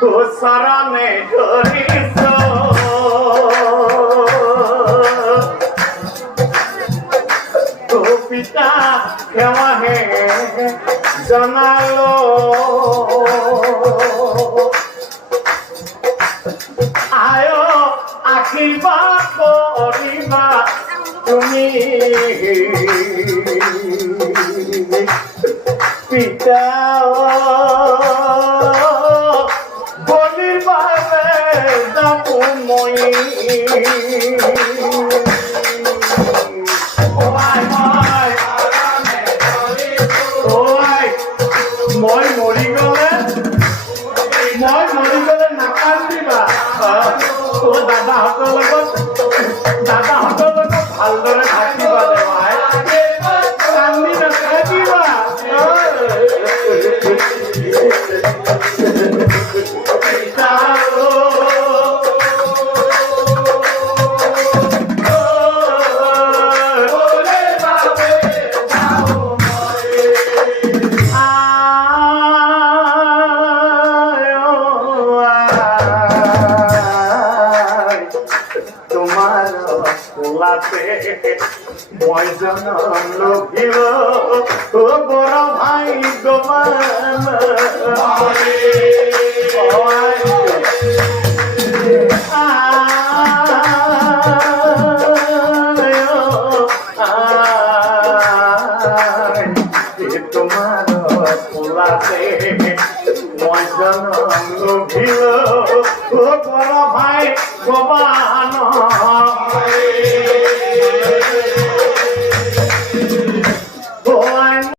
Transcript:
তো সারানে ধরিস তো পিতা ক্ষমা হে জানালো আয় আশীর্বাদ করিবা তুমি পিতা বলিবারে যাবো মই মই মৰি গলে নাকান্দিবা দাদাহঁতৰ লগত ভালদৰে থাকিবা দেৱাই কান্দি নাথাকিবা মই জনম লভিব ও বড় ভাই গোমান তোমার পোলাতে মই জনম লভিব ও বড় ভাই গোমান